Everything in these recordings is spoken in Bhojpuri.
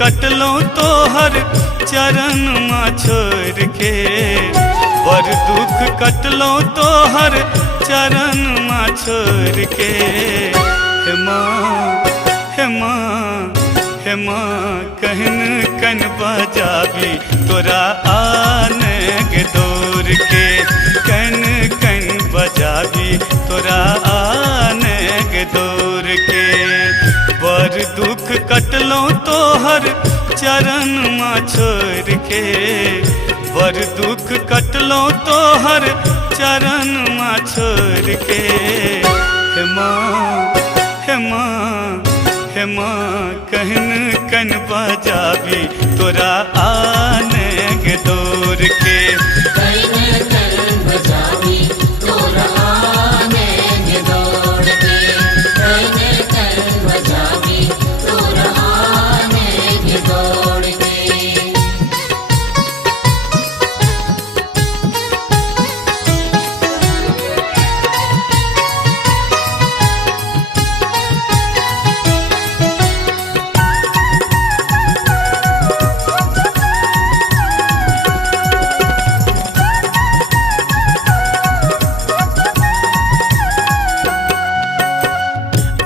कटलो तोहर चरण माँ छोड़ के, बड़ दुख कटलो तोहर चरण माँ छोड़ के। हे माँ हे माँ हे माँ कहन कन बजाबी तोरा आने के दौर के, कन कन बजाबी तोरा आने के दौर के। बड़ दुख कटलो तोहर चरण माँ छोड़ के, बड़ दुख कटलो तोहर चरण माँ छोड़ के। हे माँ हे माँ हे माँ कहन कन बजाबी तोरा आने के दौर के, कहन कन बजाबी तोरा आने के दौर के, कहन कन बजाबी तोरा आने के दौर के।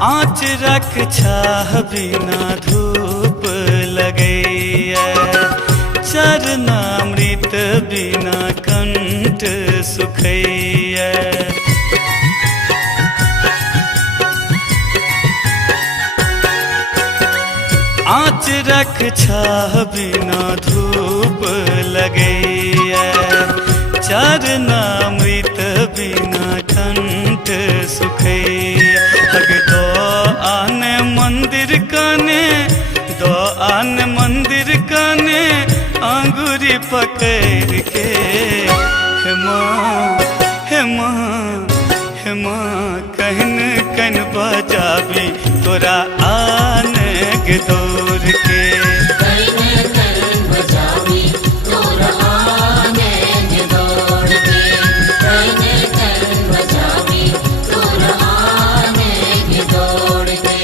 आँच रख छाह बिना धूप लगैया, चरणामृत बिना कंठ सुखैया। आँच रख छाह बिना धूप लगैया, चरणामृत बिना कंठ सुखैया। दो आने मंदिर कने, दो आने मंदिर कने अंगूरी पकड़ के। हे माँ हे माँ हे माँ कहन कन बजाबी तोरा आने के दौर के, कहन कन बजाबी तोरा आने के दौर के, कहन कन बजाबी तोरा आने के दौर के।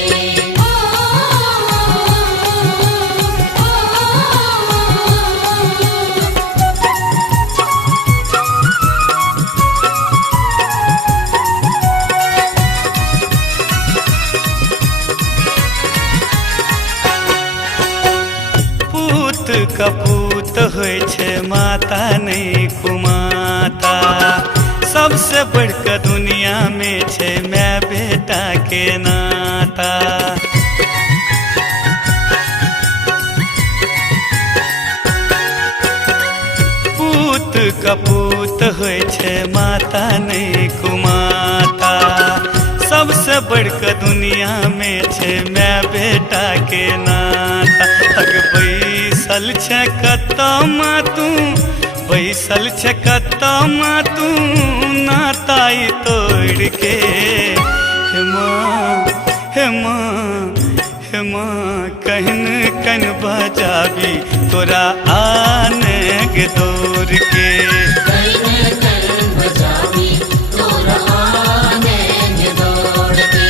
पूत कपूत होइ छै माता नहीं कुमाता, सबसे बढ़कर दुनिया में छै मैं बेटा के नाता। पूत कपूत होइ छै माता नहीं कुमाता, सबसे बढ़कर दुनिया में छै मैं बेटा के नाता। अग बैसल छै कतौ माँ तू, बैसल छै कतौ माँ तू नाताई तोड़ के। हे माँ हे माँ हे माँ कहन कन बजाबी तोरा आने के दौर के, कहन कन बजाबी तोरा आने के दौर के,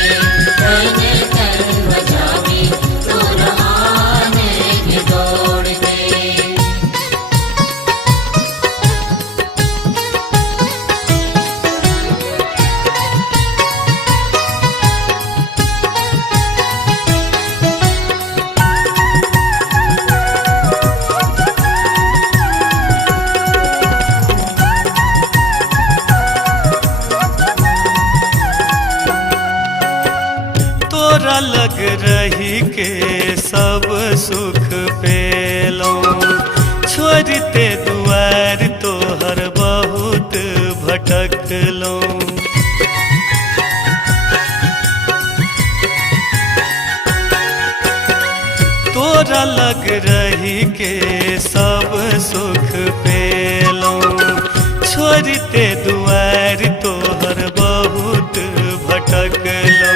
कहन कन बजाबी तोरा आने के दौर के। तोरा लग रही के सब सुख पेलो, छोड़ते दुआर तोहर बहुत भटकलो। तोरा लग रही के सब सुख पेलो, छोड़ते दुआर तोहर बहुत भटकलो।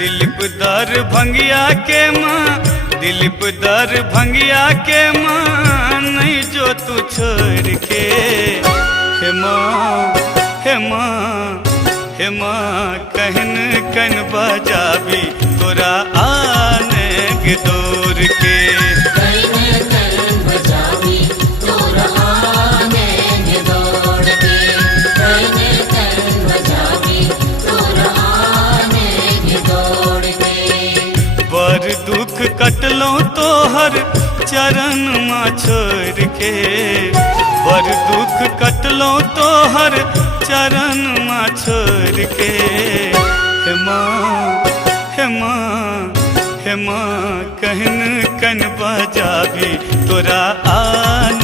दिलीप दर भंगिया के माँ, दिलीप दर भंगिया के माँ नहीं जो तू छोड़ के। हे माँ हे माँ हे माँ कहन कन बजाबी तोरा आने के दौर के। तोहर चरण माँ छोड़ के, बड़ दुख कटलो तोहर चरण माँ छोड़ के। हे माँ हे माँ हे माँ कहन कन बजावी तोरा आन